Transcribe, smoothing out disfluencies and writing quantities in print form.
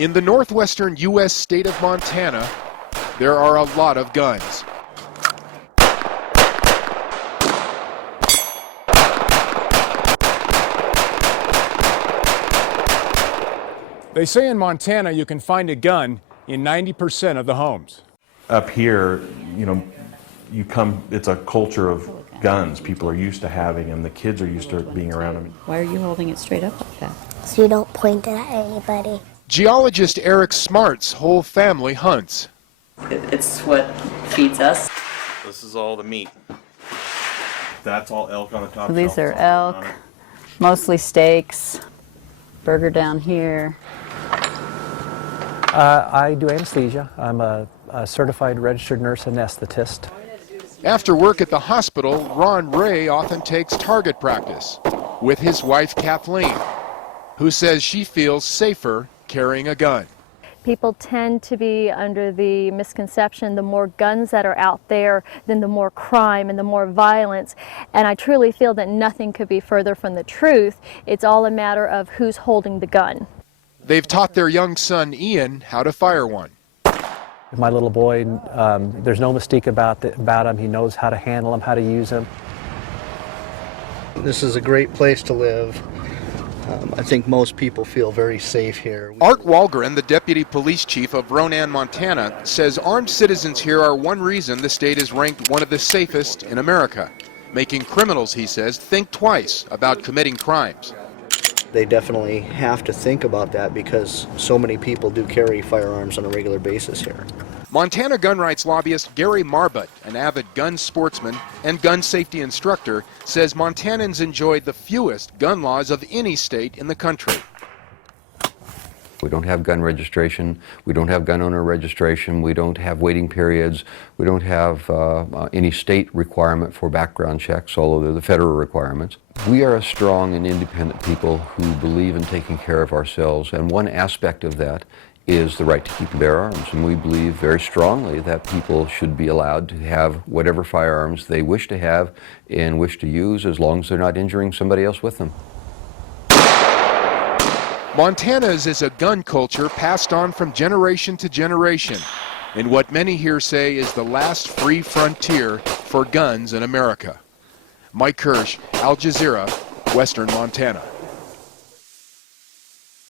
In the northwestern U.S. state of Montana, there are a lot of guns. They say in Montana you can find a gun in 90% of the homes. Up here, you know, it's a culture of guns. People are used to having them. The kids are used to being around them. Why are you holding it straight up like that? So you don't point it at anybody. Geologist Eric Smart's whole family hunts. It's what feeds us. This is all the meat. That's all elk on the top. So these are elk, mostly steaks, burger down here. I do anesthesia. I'm a certified registered nurse anesthetist. After work at the hospital, Ron Ray often takes target practice with his wife Kathleen, who says she feels safer carrying a gun. People tend to be under the misconception the more guns that are out there, then the more crime and the more violence. And I truly feel that nothing could be further from the truth. It's all a matter of who's holding the gun. They've taught their young son Ian how to fire one. My little boy, there's no mystique about him. He knows how to handle them, how to use them. This is a great place to live. I think most people feel very safe here. Art Walgren, the deputy police chief of Ronan, Montana, says armed citizens here are one reason the state is ranked one of the safest in America, making criminals, he says, think twice about committing crimes. They definitely have to think about that because so many people do carry firearms on a regular basis here. Montana gun rights lobbyist Gary Marbut, an avid gun sportsman and gun safety instructor, says Montanans enjoyed the fewest gun laws of any state in the country. We don't have gun registration, we don't have gun owner registration, we don't have waiting periods, we don't have any state requirement for background checks, although they're the federal requirements. We are a strong and independent people who believe in taking care of ourselves, and one aspect of that is the right to keep and bear arms, and we believe very strongly that people should be allowed to have whatever firearms they wish to have and wish to use as long as they're not injuring somebody else with them. Montana's is a gun culture passed on from generation to generation, in what many here say is the last free frontier for guns in America. Mike Kirsch, Al Jazeera, Western Montana.